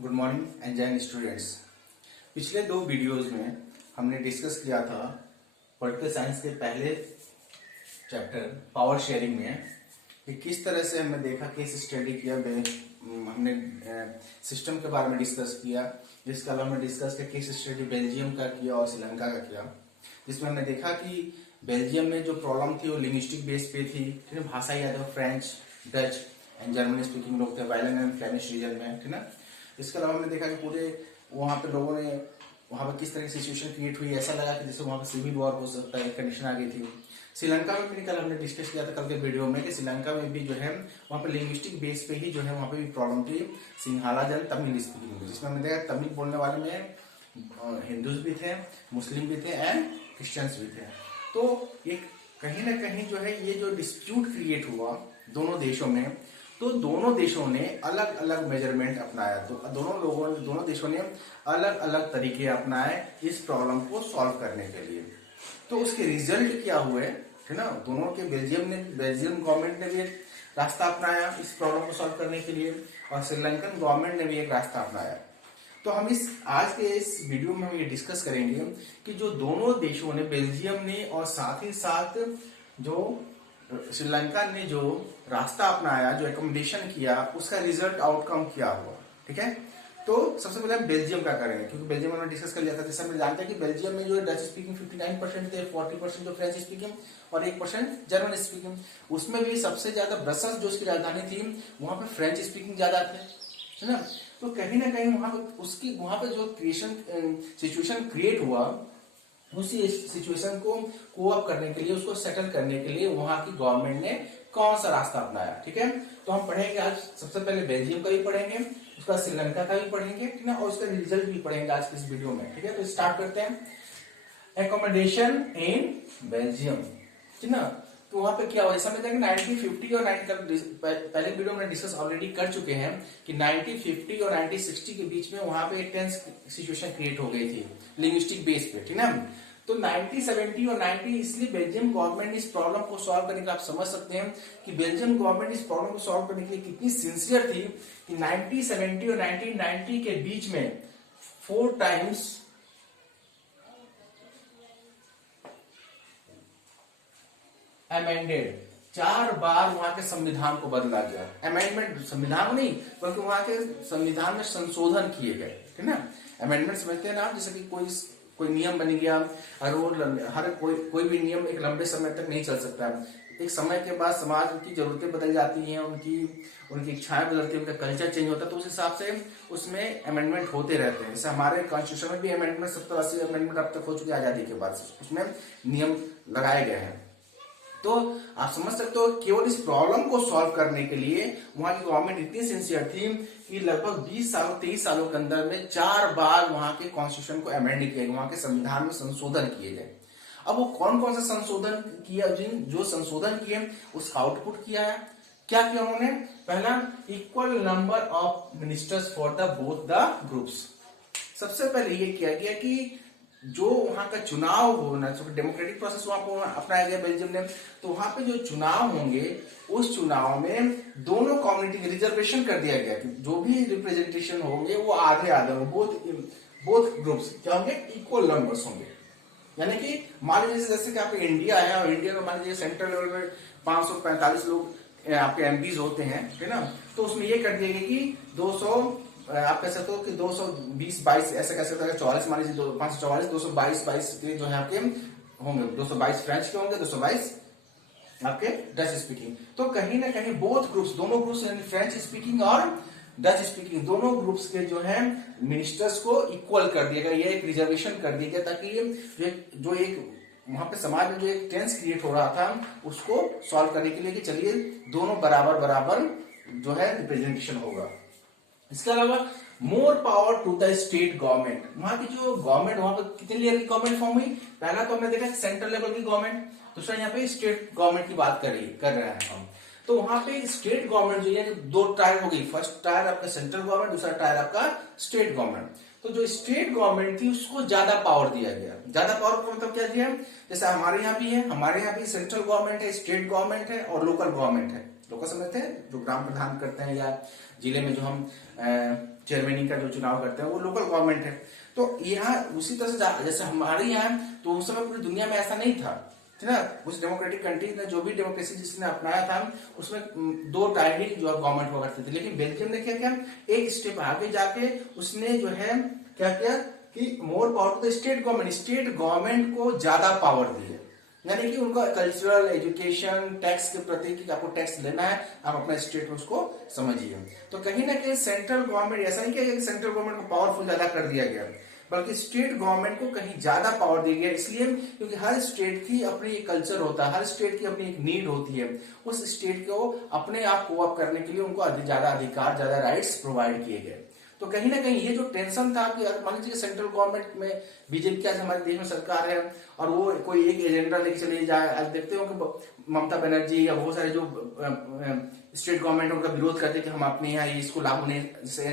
Good morning and जय students. पिछले दो वीडियोज में हमने डिस्कस किया था पॉलिटिकल साइंस के पहले चैप्टर पावर शेयरिंग में कि किस तरह से हमने देखा, केस स्टडी किया, हमने सिस्टम के बारे में डिस्कस किया। जिसके अलावा हमने डिस्कस किया केस स्टडी बेल्जियम का किया और श्रीलंका का किया, जिसमें हमने देखा कि बेल्जियम में जो प्रॉब्लम थी वो लिंग्विस्टिक बेस पे थी, ठीक है। भाषा याद है, French, Dutch and Germany speaking लोग थे वायलन एंड फ्लेमिश रीजन में, ठीक है। इसके अलावा हमने देखा कि पूरे वहां पे लोगों ने वहां पर किस तरह की सिचुएशन क्रिएट हुई, ऐसा लगा कि जैसे वहां पे सिविल वॉर हो सकता है, कंडीशन आ गई थी। श्रीलंका में भी कल हमने डिस्कस किया था कल के वीडियो में कि श्रीलंका में भी जो है वहां पे लिंग्विस्टिक बेस पे ही जो है वहां पे भी प्रॉब्लम थी, सिंहाला जन तमिल स्पीकिंग, जिसमें हमने देखा तमिल बोलने वाले में हिंदूज भी थे, मुस्लिम भी थे एंड क्रिश्चियंस भी थे। तो एक कहीं ना कहीं जो है ये जो डिस्प्यूट क्रिएट हुआ दोनों देशों में, तो दोनों देशों ने अलग अलग मेजरमेंट अपनाया। तो दोनों देशों ने अलग अलग तरीके अपनाए इस प्रॉब्लम को सॉल्व करने के लिए। तो उसके रिजल्ट क्या हुए, है ना। दोनों के बेल्जियम गवर्नमेंट ने भी एक रास्ता अपनाया इस प्रॉब्लम को सॉल्व करने के लिए और श्रीलंकन गवर्नमेंट ने भी एक रास्ता अपनाया। तो हम आज के इस वीडियो में हम ये डिस्कस करेंगे कि जो दोनों देशों ने, बेल्जियम ने और साथ ही साथ जो श्रीलंका ने जो रास्ता अपनाया, जो एकोमोडेशन किया, उसका रिजल्ट आउटकम क्या हुआ, ठीक है। तो सबसे पहले हम बेल्जियम का करेंगे, क्योंकि बेल्जियम में डिस्कस कर लिया था। जैसे हम जानते हैं कि बेल्जियम में जो डच स्पीकिंग 59% थे, 40% जो फ्रेंच स्पीकिंग और 1% जर्मन स्पीकिंग। उसमें भी सबसे ज्यादा ब्रसल्स जो उसकी राजधानी थी वहां पे फ्रेंच स्पीकिंग ज्यादा थे, है ना। तो कहीं ना कहीं वहां पे जो सिचुएशन क्रिएट हुआ, उसी सिचुएशन को कोअप करने के लिए, उसको सेटल करने के लिए वहां की गवर्नमेंट ने कौन सा रास्ता अपनाया, ठीक है। तो हम पढ़ेंगे आज सबसे पहले बेल्जियम का भी पढ़ेंगे, उसका श्रीलंका का भी पढ़ेंगे, ठीक है, और उसका रिजल्ट भी पढ़ेंगे आज के इस वीडियो में, ठीक है। तो स्टार्ट करते हैं। एकोमोडेशन इन बेल्जियम, ठीक ना। तो वहां पे क्या हुआ, जैसा हमने देखा 1950 और 90 पहले वीडियो में डिस्कस ऑलरेडी कर चुके हैं कि 1950 और 1960 के बीच में वहां पे एक टेंस सिचुएशन क्रिएट हो गई थी लिंग्विस्टिक बेस पे, ठीक ना। तो 1970 और 90 इसलिए बेल्जियम गवर्नमेंट इस प्रॉब्लम को सॉल्व करने का आप समझ सकते हैं कि बेल्जियम गवर्नमेंट इस प्रॉब्लम को सॉल्व करने के लिए कितनी सिंसियर थी कि 1970 और 1990 के बीच में 4 टाइम्स अमेंडेड, 4 बार वहां के संविधान को बदला गया। अमेंडमेंट संविधान नहीं बल्कि वहां के संविधान में संशोधन किए गए, ठीक है ना। अमेंडमेंट समझते हैं ना, जैसे कि कोई नियम बन गया और हर कोई भी नियम एक लंबे समय तक नहीं चल सकता। एक समय के बाद समाज की जरूरतें बदल जाती हैं, उनकी इच्छाएं बदलती हैं, उनका कल्चर चेंज होता है, तो उस हिसाब से उसमें अमेंडमेंट होते रहते हैं। जैसे हमारे कॉन्स्टिट्यूशन में भी अमेंडमेंट 70-80 अमेंडमेंट अब तक हो चुके आजादी के बाद, उसमें नियम लगाए गए हैं। तो आप समझ सकते हो केवल इस प्रॉब्लम को सॉल्व करने के लिए वहां की गवर्नमेंट इतनी सिंसियर थी कि लगभग 23 सालों के अंदर में 4 बार वहां के कॉन्स्टिट्यूशन को अमेंड किया गया, वहां के संविधान में संशोधन किए गए। अब वो कौन कौन सा संशोधन किया, जो संशोधन किए उसका आउटपुट किया है, क्या किया उन्होंने। पहला, equal number of ministers for the both the groups. सबसे पहले ये किया गया कि जो वहां का चुनाव होना, डेमोक्रेटिक प्रोसेस वहां पर अपनाया गया बेल्जियम ने। तो वहां पे जो चुनाव होंगे उस चुनाव में दोनों कम्युनिटी रिजर्वेशन कर दिया गया कि जो भी रिप्रेजेंटेशन होंगे वो आधे आधे होंगे, बोथ ग्रुप्स क्या होंगे, इक्वल नंबर्स होंगे। यानी कि मान लीजिए जैसे कि आपके इंडिया है और इंडिया में मान लीजिए सेंट्रल लेवल में 545 लोग आपके एमपीज होते हैं, है ना। तो उसमें ये कर दिया गया कि 200, आप कह सकते हो कि 220-22 ऐसे कह सकते हैं, 44 मान लीजिए 544, 222 जो है आपके होंगे, 222 फ्रेंच के होंगे, 222 आपके डच स्पीकिंग। तो कहीं ना कहीं बोथ ग्रुप्स, दोनों ग्रुप्स यानी फ्रेंच स्पीकिंग और डच स्पीकिंग दोनों ग्रुप्स के जो है मिनिस्टर्स को इक्वल कर दिया गया, ये एक रिजर्वेशन कर दिया गया ताकि जो एक वहां पे समाज में जो एक टेंस क्रिएट हो रहा था उसको सॉल्व करने के लिए कि चलिए दोनों बराबर बराबर जो है रिप्रेजेंटेशन होगा। इसके अलावा more power to the state government, वहां की जो गवर्नमेंट, वहां पर कितने लेयर की गवर्नमेंट फॉर्म हुई। पहला तो हमने देखा सेंट्रल लेवल की गवर्नमेंट, दूसरा यहाँ पे स्टेट गवर्नमेंट की बात कर रहे हैं हम। तो वहां पे स्टेट गवर्नमेंट जो है 2 टायर हो गई, फर्स्ट टायर आपका सेंट्रल गवर्नमेंट, दूसरा टायर आपका स्टेट गवर्नमेंट। तो जो स्टेट गवर्नमेंट थी उसको ज्यादा पावर दिया गया। ज्यादा पावर का मतलब क्या दिया, जैसे हमारे यहाँ भी है, हमारे यहाँ भी सेंट्रल गवर्नमेंट है, स्टेट गवर्नमेंट है और लोकल गवर्नमेंट है, लोकल समझते हैं, जो ग्राम प्रधान करते हैं या जिले में जो हम चेयरमैनी का जो चुनाव करते हैं वो लोकल गवर्नमेंट है। तो यहाँ उसी तरह से जैसे हमारे यहाँ, तो उस समय पूरी दुनिया में ऐसा नहीं था, है ना। उस डेमोक्रेटिक कंट्रीज ने जो भी डेमोक्रेसी जिसने अपनाया था उसमें 2 टाइप ही जो गवर्नमेंट हुआ करते थे। लेकिन बेल्जियम ने क्या किया, एक स्टेप आगे जाके उसने जो है क्या किया कि more power to the state government को ज्यादा पावर दी है। यानी कि उनका कल्चरल, एजुकेशन, टैक्स के प्रति कि आपको टैक्स लेना है, आप अपना स्टेट में उसको समझिए। तो कहीं ना कहीं सेंट्रल गवर्नमेंट ऐसा नहीं किया कि सेंट्रल गवर्नमेंट को पावरफुल ज्यादा कर दिया गया, बल्कि स्टेट गवर्नमेंट को कहीं ज्यादा पावर दी गई। इसलिए क्योंकि हर स्टेट की अपनी एक कल्चर होता है, हर स्टेट की अपनी एक नीड होती है, उस स्टेट को अपने आप को अप करने के लिए उनको ज्यादा अधिकार, ज्यादा राइट्स प्रोवाइड किए गए। तो कहीं ना कहीं ये जो टेंशन था कि मान लीजिए सेंट्रल गवर्नमेंट में बीजेपी क्या हमारे देश में सरकार है और वो कोई एक एजेंडा लेके चले जाए, आज देखते हो कि ममता बनर्जी या बहुत सारे जो स्टेट गवर्नमेंट उनका विरोध करते हैं कि हम अपने यहाँ इसको लागू नहीं, जैसे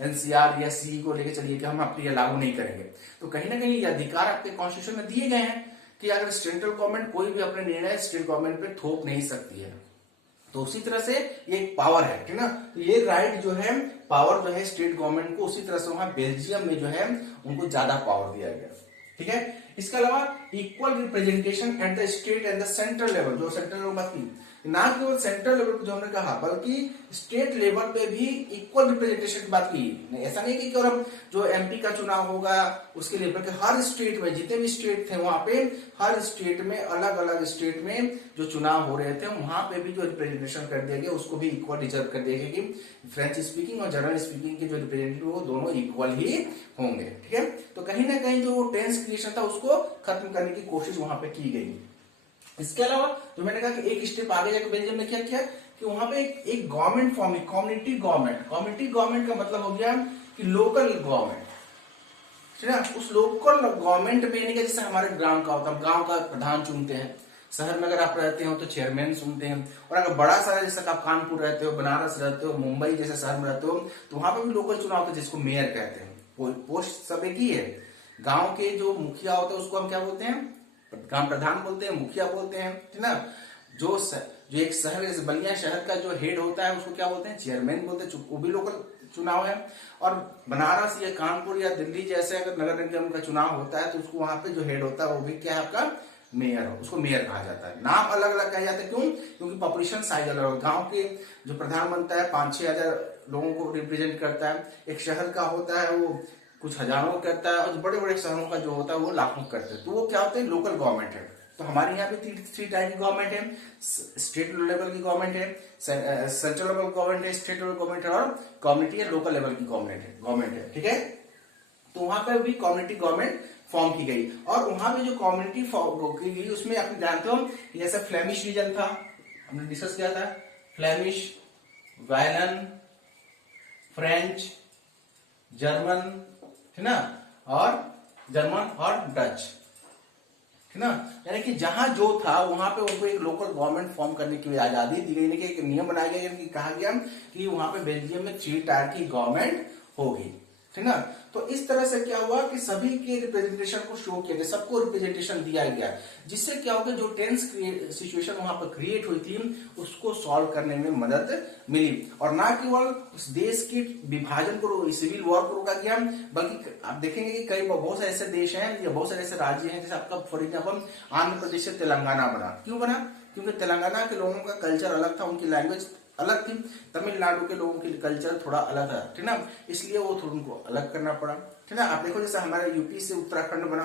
एनसीआर या सी को लेकर चलिए कि हम अपने यहाँ लागू नहीं करेंगे। तो कहीं ना कहीं ये अधिकार आपके कॉन्स्टिट्यूशन में दिए गए हैं कि अगर सेंट्रल गवर्नमेंट कोई भी अपने निर्णय स्टेट गवर्नमेंट पे थोप नहीं सकती है। तो उसी तरह से ये एक पावर है, ठीक ना। तो ये राइट जो है, पावर जो है स्टेट गवर्नमेंट को, उसी तरह से वहां बेल्जियम में जो है उनको ज्यादा पावर दिया गया, ठीक है। इसके अलावा equal representation at the state and the central level, जो सेंट्रल लेवल बात की, ना केवल सेंट्रल लेवल पे जो हमने कहा बल्कि स्टेट लेवल पे भी इक्वल रिप्रेजेंटेशन की बात की। ऐसा नहीं कि केवल हम जो एमपी का चुनाव होगा उसके लिए, बल्कि हर स्टेट में जितने भी स्टेट थे वहां पे हर स्टेट में अलग अलग स्टेट में जो चुनाव हो रहे थे वहां पे भी जो रिप्रेजेंटेशन कर दिया गया उसको भी इक्वल रिजर्व कर दिया गया कि फ्रेंच स्पीकिंग और जर्मन स्पीकिंग के जो रिप्रेजेंटेटिव वो दोनों इक्वल ही होंगे, ठीक है। तो कहीं ना कहीं जो टेंस क्रिएशन था उसको खत्म करने की कोशिश वहां पे की गई। इसके अलावा जो मैंने कहा कि एक स्टेप आगे जाकर बेल्जियम ने क्या किया कि वहां पे एक government form, community government. Community government का मतलब हो गया कि लोकल गवर्नमेंट, ठीक है। उस लोकल गवर्नमेंट में यानी कि जैसे हमारे ग्राम का होता है, गांव का प्रधान चुनते हैं, शहर में अगर आप रहते हो तो चेयरमैन सुनते हैं, और अगर बड़ा सारा जैसे आप कानपुर रहते हो, बनारस रहते हो, मुंबई जैसे शहर में रहते हो तो वहां पर भी लोकल चुनाव होता है जिसको मेयर कहते हैं। पोस्ट सब एक ही है। गांव के जो मुखिया होता है उसको हम क्या बोलते हैं, ग्राम प्रधान बोलते हैं, मुखिया बोलते हैं, ठीक ना। जो एक शहर, जैसे बलिया शहर का जो हेड होता है उसको क्या बोलते हैं, चेयरमैन बोलते हैं, वो भी लोकल चुनाव है। और बनारस या कानपुर या दिल्ली जैसे अगर नगर निगम का चुनाव होता है तो उसको वहां पे जो हेड होता है वो भी क्या है आपका मेयर, उसको मेयर कहा जाता है। नाम अलग अलग कहा जाता है, क्यों, क्योंकि पॉपुलेशन साइज अलग है। गांव के जो प्रधान बनता है 5-6 हजार लोगों को रिप्रेजेंट करता है, एक शहर का होता है वो कुछ हजारों करता है, और बड़े बड़े शहरों का जो होता है वो लाखों करते हैं। तो वो क्या होता है, लोकल गवर्नमेंट है। तो हमारे यहाँ पे 3 टाइप की गवर्नमेंट है, स्टेट लेवल की गवर्नमेंट है, सेंट्रल लेवल गवर्नमेंट है, स्टेट लेवल गवर्नमेंट है, और कम्युनिटी या लोकल लेवल की गवर्नमेंट है, ठीक है। तो वहां पर भी कम्युनिटी गवर्नमेंट फॉर्म की गई, और वहां पे जो कम्युनिटी फॉर्म की गई उसमें आप जानते हो कि जैसे फ्लेमिश रीजन था, हमने डिस्कस किया था, फ्लेमिश, वायलन, फ्रेंच, जर्मन, है ना, और जर्मन और डच, है ना। यानी कि जहां जो था वहां पे उनको एक लोकल गवर्नमेंट फॉर्म करने की आजादी दी गई, एक नियम बनाया गया कि कहा गया कि वहां पे बेल्जियम में 3 टायर की गवर्नमेंट होगी, ठीक ना। तो इस तरह से क्या हुआ कि सभी के रिप्रेजेंटेशन को शो किया गया, सबको रिप्रेजेंटेशन दिया गया, जिससे क्या होगा जो टेंस सिचुएशन वहां पर क्रिएट हुई थी उसको सॉल्व करने में मदद मिली। और ना केवल उस देश के विभाजन को, सिविल वॉर को रोका गया, बल्कि आप देखेंगे कि कई बहुत सारे ऐसे देश हैं या बहुत सारे ऐसे राज्य हैं, जैसे आपका फॉर एग्जाम्पल आंध्र प्रदेश से तेलंगाना बना। क्यों बना, क्योंकि तेलंगाना के लोगों का कल्चर अलग था, उनकी लैंग्वेज अलग थी, तमिलनाडु के लोगों के कल्चर थोड़ा अलग है, ठीक ना, इसलिए वो थोड़ा उनको अलग करना पड़ा, ठीक ना। आप देखो जैसे हमारे यूपी से उत्तराखंड बना,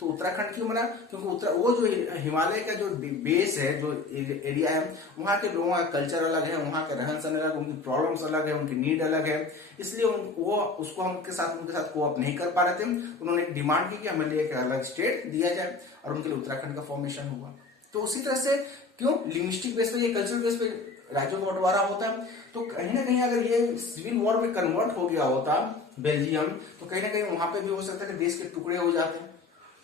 तो उत्तराखंड क्यों बना, क्योंकि वो जो हिमालय का जो बेस है, जो एरिया है, वहां के लोगों का कल्चर अलग है, वहां के रहन सहन अलग, उनकी प्रॉब्लम्स अलग है, उनकी नीड अलग है, इसलिए वो उसको हम उनके साथ कोऑप नहीं कर पा रहे थे। उन्होंने डिमांड की कि हमें लिए एक अलग स्टेट दिया जाए, और उनके लिए उत्तराखंड का फॉर्मेशन हुआ। तो उसी तरह से क्यों लिंग्विस्टिक बेस पे, कल्चरल बेस पे राज्यों का बंटवारा होता, तो कहीं ना कहीं अगर ये सिविल वॉर में कन्वर्ट हो गया होता बेल्जियम, तो कहीं ना कहीं वहां पे भी हो सकता है कि देश के टुकड़े हो जाते,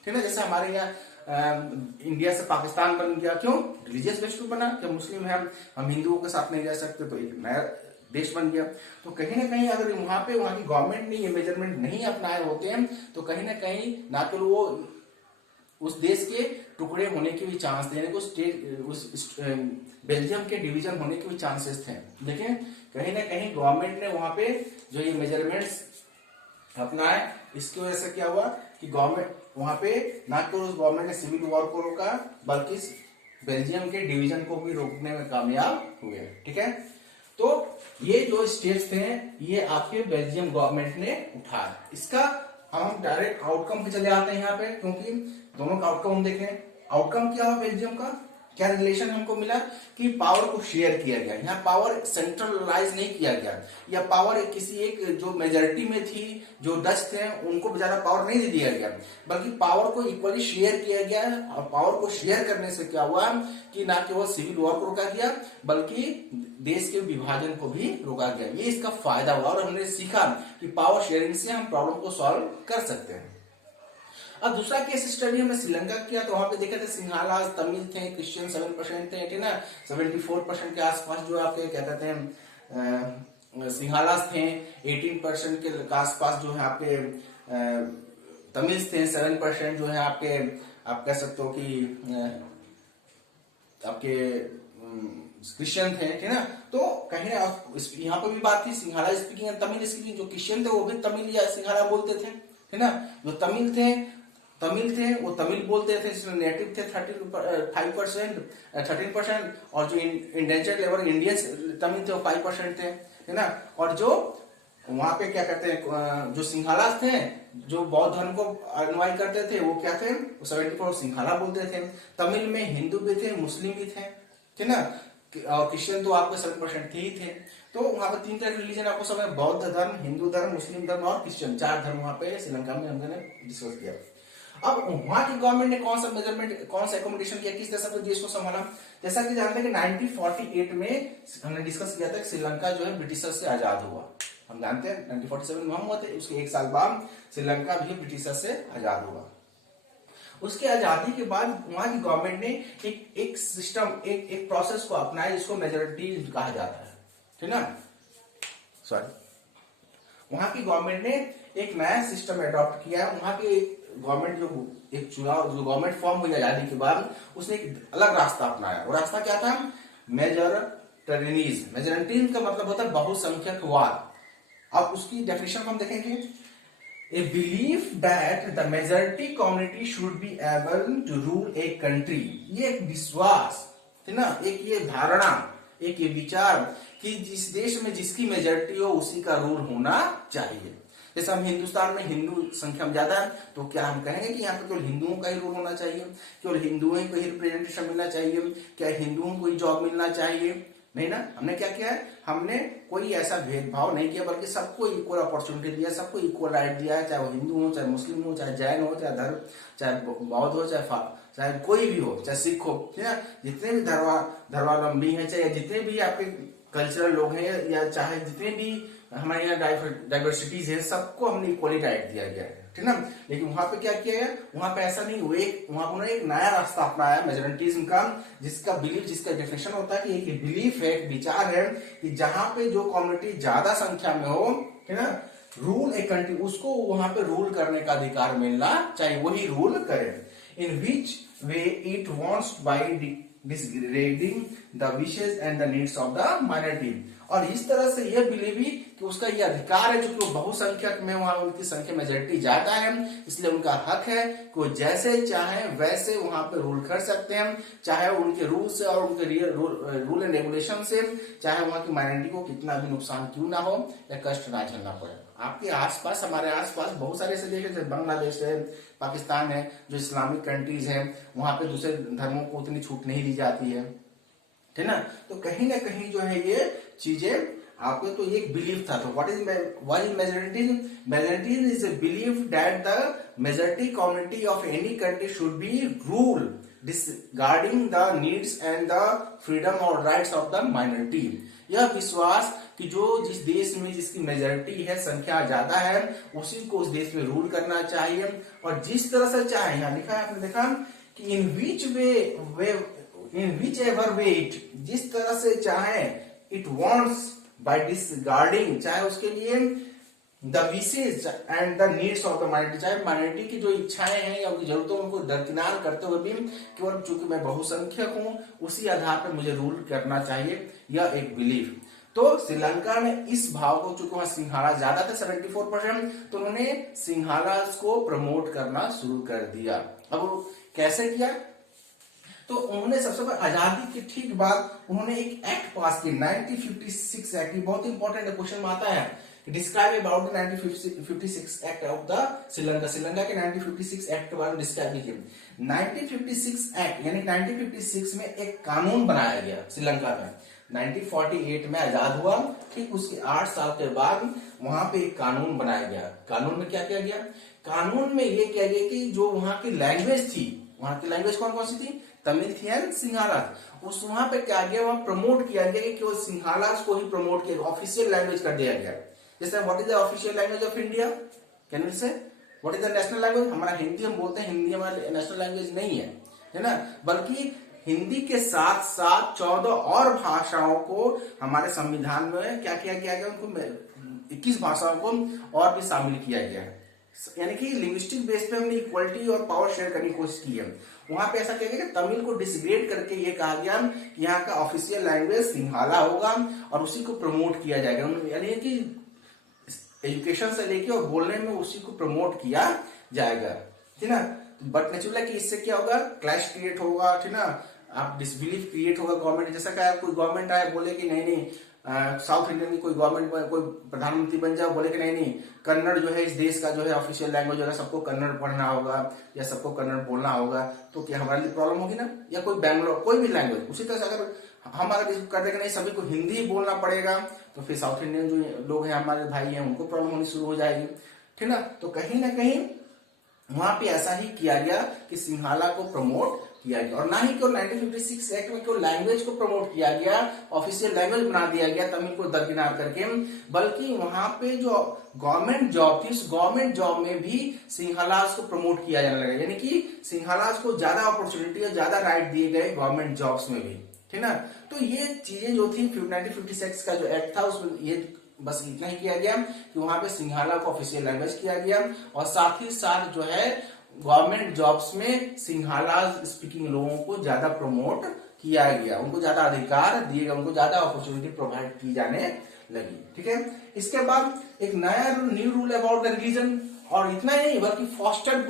ठीक है। जैसे हमारे यहाँ इंडिया से पाकिस्तान बन गया, क्यों, रिलीजियस बेस पे बना, क्या मुस्लिम है हम हिंदुओं के साथ नहीं रह सकते, तो एक नया देश बन गया। तो कहीं ना कहीं अगर वहां की गवर्नमेंट ने ये मेजरमेंट नहीं अपनाए होते हैं तो कहीं ना कहीं ना तो वो उस देश के टुकड़े होने के भी चांस थे, यानी कि उस बेल्जियम के डिवीजन होने के भी चांसेस थे। लेकिन कहीं ना कहीं गवर्नमेंट ने वहां पे जो ये मेजरमेंट्स अपनाए, इसकी वजह से क्या हुआ कि गवर्नमेंट वहां पे ना तो उस गवर्नमेंट ने सिविल वॉर को रोका, बल्कि बेल्जियम के डिवीजन को भी रोकने में कामयाब हुए। ठीक है, तो ये जो स्टेप्स थे ये आपके बेल्जियम गवर्नमेंट ने उठाया। इसका हम डायरेक्ट आउटकम पे चले आते हैं यहाँ पे, क्योंकि दोनों का आउटकम हम देखें। आउटकम क्या हुआ बेल्जियम का, क्या रिलेशन हमको मिला कि पावर को शेयर किया गया। यहाँ पावर सेंट्रलाइज नहीं किया गया, या पावर किसी एक जो मेजोरिटी में थी, जो डच थे, उनको ज्यादा पावर नहीं दे दिया गया, बल्कि पावर को इक्वली शेयर किया गया। और पावर को शेयर करने से क्या हुआ कि ना केवल सिविल वॉर को रोका गया, बल्कि देश के विभाजन को भी रोका गया। ये इसका फायदा हुआ और हमने सीखा कि पावर शेयरिंग से हम प्रॉब्लम को सॉल्व कर सकते हैं। अब दूसरा केस स्टडी हमने श्रीलंका किया, तो वहां पे देखे थे सिंहाला तमिल थे, क्रिश्चियन 7% थे, ठीक ना, 74% के आसपास जो आपके क्या कहते हैं सिंहालास थे, 18% के आसपास जो है आपके तमिल थे, 7% जो है आपके आप कह सकते हो कि आपके क्रिश्चियन थे, ठीक ना। तो कहीं यहाँ पर भी बात थी सिंहाला स्पीकिंग तमिल स्पीकिंग, जो क्रिश्चियन थे वो भी तमिल या सिंहाला बोलते थे, ठीक ना। जो तमिल थे वो तमिल बोलते थे, जिसमें नेटिव थे 13%, और जो इंडेंचर्ड लेबर इंडियंस तमिल थे वो 5% थे, है ना। और जो वहां पे क्या कहते हैं जो सिंहालास थे, जो बौद्ध धर्म को अनुयायी करते थे, वो क्या थे, 74 सिंहाला बोलते थे। तमिल में हिंदू भी थे, मुस्लिम भी थे, ठीक ना, और क्रिश्चियन तो आपके 7% ही थे। तो वहां पे 3 तरह के रिलीजन आपको समझ, बौद्ध धर्म, हिंदू धर्म, मुस्लिम धर्म और क्रिश्चियन, 4 धर्म वहां पे श्रीलंका में हमने डिस्कस किया। अब वहां की गवर्नमेंट ने कौन सा मेजरमेंट, कौन सा एकोमोडेशन किया, किस तरह से देश को संभाला। जैसा कि जानते हैं कि 1948 में हमने डिस्कस किया था कि श्रीलंका जो है ब्रिटिशर से आजाद हुआ। हम जानते हैं 1947 में हम हुआ थे, उसके 1 साल बाद श्रीलंका भी ब्रिटिशर से आजाद हुआ। उसके आजादी के बाद वहां की गवर्नमेंट ने एक सिस्टम, एक प्रोसेस को अपनाया, जिसको मेजोरिटी कहा जाता है, ठीक ना। सॉरी, वहां की गवर्नमेंट ने एक नया सिस्टम एडॉप्ट किया। वहां की गवर्नमेंट जो एक चुनाव, जो गवर्नमेंट फॉर्म हुई आजादी के बाद, उसने एक अलग रास्ता अपनाया। वो रास्ता क्या था, मेजोरिटेरियनिज्म। मेजोरिटेरियन का मतलब होता है बहुसंख्यकवाद। अब उसकी डेफिनेशन हम देखेंगे, a belief that the majority community should be able to rule a country. ये एक विश्वास है ना, एक ये धारणा, एक ये विचार कि जिस देश में जिसकी मेजोरिटी हो उसी का रूल होना चाहिए। जैसे हम हिंदुस्तान में हिंदू संख्या में ज्यादा है, तो क्या हम कहेंगे कि यहाँ पे केवल हिंदुओं का ही रूल होना चाहिए, केवल हिंदुओं को ही रिप्रेजेंटेशन मिलना चाहिए, क्या हिंदुओं को ही जॉब मिलना चाहिए? नहीं ना। हमने क्या किया है, हमने कोई ऐसा भेदभाव नहीं किया, बल्कि सबको इक्वल अपॉर्चुनिटी दिया, सबको इक्वल राइट दिया है, चाहे वो हिंदू हो, चाहे मुस्लिम हो, चाहे जैन हो, चाहे धर्म, चाहे बौद्ध हो, चाहे कोई भी हो, चाहे सिख हो, ठीक है। जितने भी धर्मावलंबी हैं, चाहे जितने भी आपके कल्चरल लोग हैं, या चाहे जितने भी हमारे यहाँ डाइवर्सिटीज है, सबको हमने इक्वली राइट दिया गया है, ठीक ना। लेकिन वहां पे क्या किया है, वहां पे ऐसा नहीं हुआ। वहां उन्होंने एक नया रास्ता अपनाया मेजोरिटीज्म का, जिसका बिलीफ, जिसका डेफिनेशन होता है कि एक बिलीफ है, एक विचार है कि जहां पे जो कम्युनिटी ज्यादा संख्या में हो, ठीक ना, रूल ए कंट्री, उसको वहां पे रूल करने का अधिकार मिलना चाहिए, वही रूल करे। In which way it wants by disregarding the wishes and the needs of the minority। और इस तरह से यह बिलीव भी कि उसका यह अधिकार है, जो कि बहुसंख्यक में वहां उनकी संख्या मेजोरिटी ज्यादा है, इसलिए उनका हक है कि वो जैसे चाहे वैसे वहां पे रूल कर सकते हैं, चाहे उनके रूल से और उनके रूल एंड रेगुलेशन से, चाहे वहां की माइनॉरिटी को कितना भी नुकसान क्यों ना हो या कष्ट ना झेलना पड़े। आपके आसपास, हमारे आसपास बहुत सारे ऐसे देश है, जैसे बांग्लादेश है, पाकिस्तान है, जो इस्लामिक कंट्रीज है, वहां पे दूसरे धर्मों को उतनी छूट नहीं दी जाती है, ठीक ना। तो कहीं ना कहीं जो है ये चीजें आपको, तो ये एक बिलीफ था। तो what is majoritarianism? Majoritarianism is a belief that the majority community of any country should be ruled disregarding the needs and the freedom or rights of the minority। यह विश्वास कि जो जिस देश में जिसकी मेजोरिटी है, संख्या ज्यादा है, उसी को उस देश में रूल करना चाहिए, और जिस तरह से चाहे। यहाँ लिखा है, आपने देखा कि इन विच एवर वे इट, जिस तरह से चाहे, इट वांट्स बाय डिसगार्डिंग, चाहे उसके लिए the wishes and the needs of the minority, चाहे माइनॉरिटी की जो इच्छाएं हैं या उनकी जरूरतों उनको दरकिनार करते हुए भी केवल चूंकि मैं बहुसंख्यक हूं उसी आधार पर मुझे रूल करना चाहिए, यह एक बिलीफ। तो श्रीलंका में इस भाव को, चूंकि वहां सिंघाड़ा ज्यादा थे 74%, तो उन्होंने सिंघाड़ा को प्रमोट करना शुरू कर दिया। अब कैसे किया, तो उन्होंने सबसे पहले आजादी के ठीक बाद उन्होंने एक एक्ट पास की 1956 एक्ट। बहुत इंपॉर्टेंट क्वेश्चन में आता है, describe about the 1956 act of the Sri Lanka. Sri Lanka के 1956 एक्ट के बारे में डिस्क्राइब कीजिए। 1956 एक्ट यानी 1956 में एक कानून बनाया गया श्रीलंका में। 1948 में आजाद हुआ, ठीक उसके 8 साल के बाद वहां पे एक कानून बनाया गया। कानून में क्या किया गया, कानून में ये किया गया कि जो वहां की लैंग्वेज थी, वहां की लैंग्वेज कौन कौन सी थी, तमिल थी एंड सिंहाला। उस वहां पे क्या गया, वहां प्रमोट किया गया कि केवल सिंहाला को ही प्रमोट किया, ऑफिशियल लैंग्वेज कर दिया गया। जैसे what is the official language of India, can you say what is the national language. हमारा हिंदी, हम बोलते हैं हिंदी हमारा नेशनल लैंग्वेज नहीं है ना, बल्कि हिंदी के साथ साथ 14 और भाषाओं को हमारे संविधान में क्या किया गया, उनको 21 भाषाओं को और भी शामिल किया गया है। यानी कि लिंग्विस्टिक बेस पे हमने इक्वलिटी और पावर शेयर करने की कोशिश की है। वहां पे ऐसा किया गया कि तमिल को डिसग्रेड करके ये कहा गया कि यहाँ का ऑफिशियल लैंग्वेज सिंहाला होगा और उसी को प्रमोट किया जाएगा। यानी कि एजुकेशन से लेके और बोलने में उसी को प्रमोट किया जाएगा, ठीक ना। बट नेचुरल कि इससे क्या होगा, क्लैश क्रिएट होगा, ठीक ना, आप डिसबिलीफ क्रिएट होगा गवर्नमेंट। जैसा क्या कोई गवर्नमेंट आए बोले कि नहीं नहीं साउथ इंडियन की कोई गवर्नमेंट, कोई प्रधानमंत्री बन जाए, बोले कि नहीं नहीं कन्नड़ जो है इस देश का जो है ऑफिशियल लैंग्वेज होगा, सबको कन्नड़ पढ़ना होगा या सबको कन्नड़ बोलना होगा, तो क्या हमारे लिए प्रॉब्लम होगी ना। या कोई बैंगलोर कोई भी लैंग्वेज, उसी तरह से अगर हमारा कर देगा नहीं सभी को हिंदी बोलना पड़ेगा, तो फिर साउथ इंडियन जो लोग हैं हमारे भाई हैं उनको प्रॉब्लम होनी शुरू हो जाएगी, ठीक ना। तो कहीं ना कहीं वहां पे ऐसा ही किया गया कि सिंहाला को प्रमोट किया गया। और ना ही केवल 1956 एक्ट में केवल लैंग्वेज को प्रमोट किया गया, ऑफिशियल लैंग्वेज बना दिया गया तमिल को दरकिनार करके, बल्कि वहां पे जो गवर्नमेंट जॉब थी उस गवर्नमेंट जॉब में भी सिंहलाज को प्रमोट किया जाने लगा। यानी कि सिंहलाज को ज्यादा अपॉर्चुनिटी और ज्यादा राइट दिए गए गवर्नमेंट जॉब्स में भी, ठीक ना। तो ये चीजें जो थी 1956 का जो एक्ट था उसमें ये बस इतना ही किया गया कि वहां पे सिंहाला को ऑफिशियल लैंग्वेज किया गया और साथ ही साथ जो है गवर्नमेंट जॉब्स में सिंहाला स्पीकिंग लोगों को ज्यादा प्रमोट किया गया, उनको ज्यादा अधिकार दिए गए, उनको ज्यादा अपॉर्चुनिटी प्रोवाइड की जाने लगी, ठीक है। इसके बाद एक नया new rule about the religion, और इतना ही नहीं बल्कि फॉस्टर्ड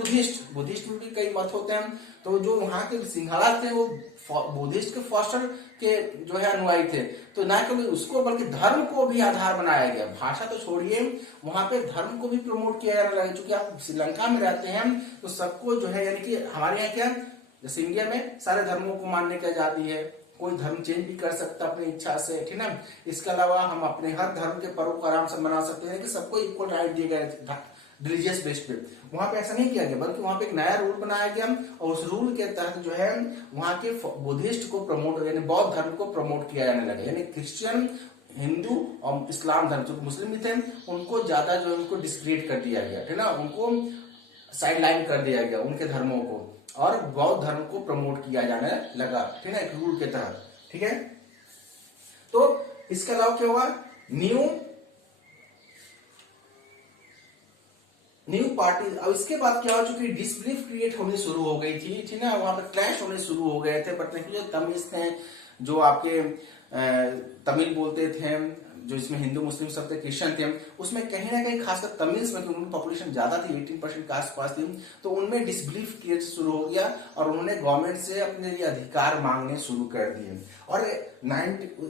बुद्धिस्ट में भी कई मत होते हैं, तो जो वहां के सिंघाड़ा थे वो बुद्धिस्ट के फॉस्टर के जो है अनुयायी थे, तो ना केवल उसको बल्कि धर्म को भी आधार बनाया गया। भाषा तो छोड़िए, वहां पे धर्म को भी प्रमोट किया जाने लगा। चूंकि आप श्रीलंका में रहते हैं तो सबको जो है, यानी कि हमारे यहाँ क्या, जैसे इंडिया में सारे धर्मों को मानने की आजादी है, कोई धर्म चेंज भी कर सकता है अपनी इच्छा से, ठीक ना। इसके अलावा हम अपने हर धर्म के पर्व को आराम से मना सकते हैं कि सबको इक्वल राइट दिए गए रिलीजियस बेस पे। वहां पे ऐसा नहीं किया गया, बल्कि वहां पे एक नया रूल बनाया गया और उस रूल के तहत जो है वहां के बुद्धिस्ट को प्रमोट, यानी बौद्ध धर्म को प्रमोट किया जाने लगा। यानी क्रिश्चियन, हिंदू और इस्लाम धर्म जो मुस्लिम भी थे उनको ज्यादा जो है उनको डिस्क्रेट कर दिया गया, ठीक ना, उनको साइड लाइन कर दिया गया उनके धर्मों को, और बौद्ध धर्म को प्रमोट किया जाने लगा, ठीक है, एक रूल के तहत, ठीक है। तो इसके अलावा क्या हुआ, न्यू पार्टी। अब इसके बाद क्या हो चुकी, डिसबिलीफ क्रिएट होनी शुरू हो गई थी, ठीक है, वहां पर क्लैश होने शुरू हो गए थे। बट जो तमिल थे, जो आपके तमिल बोलते थे, जो इसमें हिंदू मुस्लिम सब थे, क्रिश्चियन थे, उसमें कहीं ना कहीं खासकर तमिल्स में उनकी पॉपुलेशन ज्यादा थी, 18% के आसपास थी, तो उनमें डिसबिलीफ क्रिएट शुरू हो गया और उन्होंने गवर्नमेंट से अपने लिए अधिकार मांगने शुरू कर दिए। और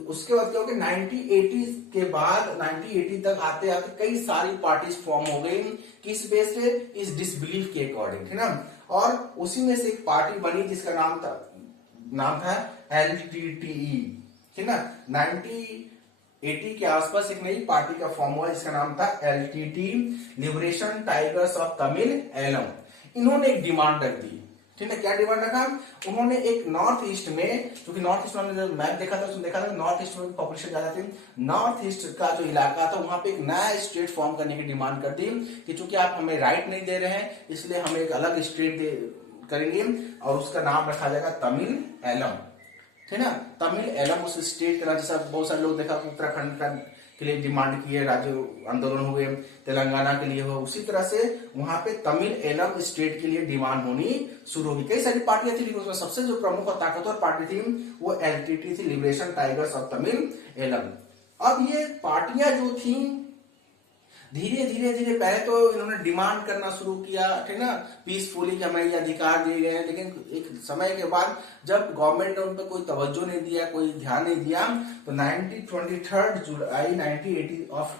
उसके बाद क्या हो गया, 1980 के बाद 1980 तक आते आते कई सारी पार्टीज फॉर्म हो गई, किस बेस पे, इस डिसबिलीफ के अकॉर्डिंग, है ना। और उसी में से एक पार्टी बनी जिसका नाम था LTTE, ठीक ना। 1980 के आसपास एक नई पार्टी का फॉर्म हुआ जिसका नाम था LTT, liberation tigers of Tamil Eelam. इन्होंने एक डिमांड रख दी, ठीक है, क्या डिमांड रखा, उन्होंने एक नॉर्थ ईस्ट में, क्योंकि नॉर्थ ईस्ट में जब मैप देखा था उसमें देखा था नॉर्थ ईस्ट में पॉपुलेशन ज्यादा थी, नॉर्थ ईस्ट का जो इलाका था वहां पे एक नया स्टेट फॉर्म करने की डिमांड कर दी कि चूंकि आप हमें राइट नहीं दे रहे हैं इसलिए हम एक अलग स्टेट करेंगे और उसका नाम रखा जाएगा तमिल एलम, ठीक है ना। तमिल एलम उस स्टेट का, जैसा बहुत सारे लोग देखा उत्तराखंड का के लिए डिमांड की है, राज्य आंदोलन हुए, तेलंगाना के लिए हो, उसी तरह से वहां पे तमिल एलम स्टेट के लिए डिमांड होनी शुरू हुई। कई सारी पार्टियां थी, लेकिन उसमें सबसे जो प्रमुख और ताकतवर पार्टी थी वो एलटीटी थी, liberation tigers of Tamil Eelam. अब ये पार्टियां जो थी धीरे धीरे धीरे पहले तो इन्होंने डिमांड करना शुरू किया, ठीक ना, पीसफुली कि हमें ये अधिकार दिए गए हैं, लेकिन एक समय के बाद जब गवर्नमेंट ने उन पर कोई तवज्जो नहीं दिया, कोई ध्यान नहीं दिया, तो 23 जुलाई 1980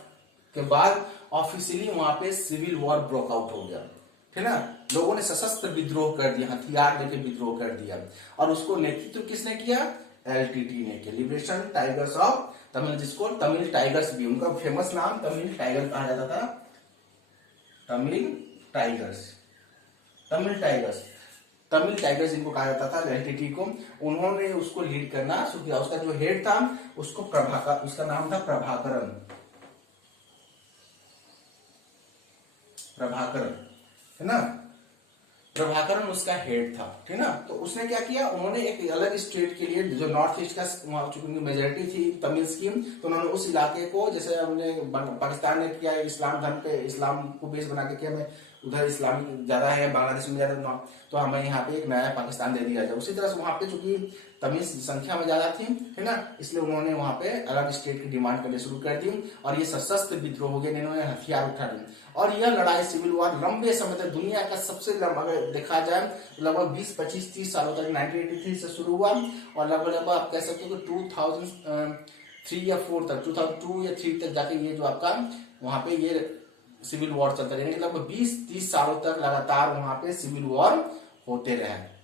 के बाद ऑफिशियली वहां पे सिविल वॉर ब्रोक आउट हो गया, ठीक ना। लोगों ने सशस्त्र विद्रोह कर दिया, हथियार लेके विद्रोह कर दिया, और उसको नेतृत्व किसने किया? एलटीटी ने किया, लिबरेशन टाइगर्स ऑफ तमिल, जिसको तमिल टाइगर्स भी, उनका फेमस नाम तमिल टाइगर कहा जाता था, Tamil tigers, Tamil tigers, Tamil tigers इनको कहा जाता था, एलटीटी को। उन्होंने उसको लीड करना शुरू किया। उसका जो हेड था उसको प्रभाकर, उसका नाम था प्रभाकरन, प्रभाकरन, है ना, प्रभाकरन उसका हेड था, ठीक ना। तो उसने क्या किया, उन्होंने एक अलग स्टेट के लिए, जो नॉर्थ ईस्ट का चूंकि मेजोरिटी थी तमिल्स की, तो उन्होंने उस इलाके को, जैसे हमने पाकिस्तान ने किया इस्लाम धर्म पे, इस्लाम को बेस बना के किया, हमें उधर इस्लामी ज्यादा है, बांग्लादेश में ज्यादा, तो हमें यहाँ पे एक नया पाकिस्तान दे दिया जाए। उसी तरह से वहां पे चूंकि तमिल संख्या में ज्यादा थी, है ना, इसलिए उन्होंने वहां पे अलग स्टेट की डिमांड करनी शुरू कर दी, और ये सशस्त्र विद्रोह हो गया, इन्होंने हथियार उठा लिए, और यह लड़ाई सिविल वॉर लंबे समय तक, दुनिया का सबसे लंबा अगर देखा जाए लगभग 20, 25, 30 सालों तक 1983 से शुरू हुआ, और लगभग आप कह सकते हो कि 2003 या 4 तक, 2002 या 3 तक जाके ये जो आपका वहां पे ये सिविल वॉर चलता रहा, लगभग 20-30 सालों तक लगातार वहां पे सिविल वॉर होते रहे।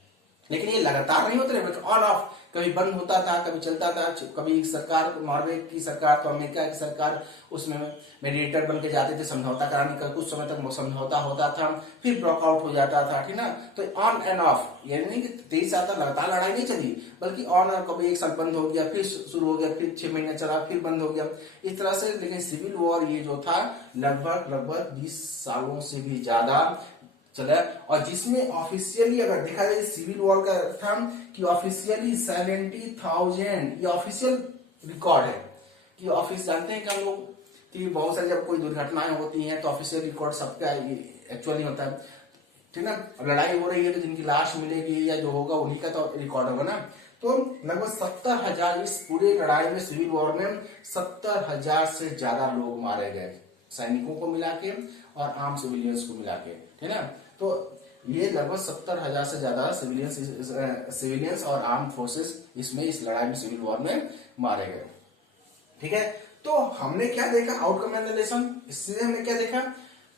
लेकिन ये लगातार नहीं होते रहे, बल्कि ऑन ऑफ, कभी बंद होता था, कभी चलता था, कभी सरकार, नॉर्वे की सरकार तो अमेरिका की सरकार उसमें मेडिएटर बन के जाते थे समझौता कराने का, कुछ समय तक समझौता होता था, फिर ब्रेकआउट हो जाता था, ठीक ना। तो ऑन एंड ऑफ, यानी नहीं कि 23 साल तक लगातार लड़ाई नहीं चली, बल्कि ऑन और कभी एक साल बंद हो गया, फिर शुरू हो गया, फिर 6 महीने चला, फिर बंद हो गया, इस तरह से। लेकिन सिविल वॉर ये जो था लगभग 20 सालों से भी ज्यादा चला, और जिसमें ऑफिशियली अगर देखा जाए सिविल वॉर का था कि ऑफिशियली 70,000, ये ऑफिशियल रिकॉर्ड है कि ऑफिस, जानते हैं कि हम लोग कि बहुत सारी जब कोई दुर्घटनाएं होती हैं तो ऑफिशियल रिकॉर्ड सबका एक्चुअली होता है, ठीक ना। अब लड़ाई हो रही है तो जिनकी लाश मिलेगी या जो होगा उन्हीं का तो रिकॉर्ड होगा ना। तो लगभग 70,000, इस पूरे लड़ाई में सिविल वॉर में 70,000 से ज्यादा लोग मारे गए, सैनिकों को मिला के और आम सिविलियंस को मिला के, ठीक ना। तो ये लगभग 70,000 से ज्यादा सिविलियंस और आर्म फोर्सेस इसमें, इस लड़ाई में, सिविल वॉर में मारे गए, ठीक है। तो हमने क्या देखा आउटकम एनालिसिस, इससे हमने क्या देखा,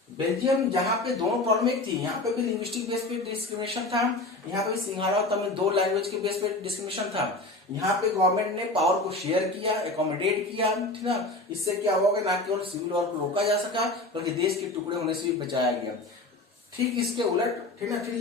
बेल्जियम जहां पे दोनों प्रॉब्लम एक थी, यहाँ पे भी लिंग्विस्टिक बेस पे डिस्क्रिमिनेशन था, यहाँ पे भी सिंघाड़ा और तमिल 2 लैंग्वेज के बेस पे डिस्क्रिमिनेशन था। यहाँ पे गवर्नमेंट ने पावर को शेयर किया, एकोमोडेट किया, ठीक ना। इससे क्या होगा, ना केवल सिविल वॉर को रोका जा सका, बल्कि देश के टुकड़े होने से भी बचाया गया। ठीक इसके उलट, ठीक ना, फिर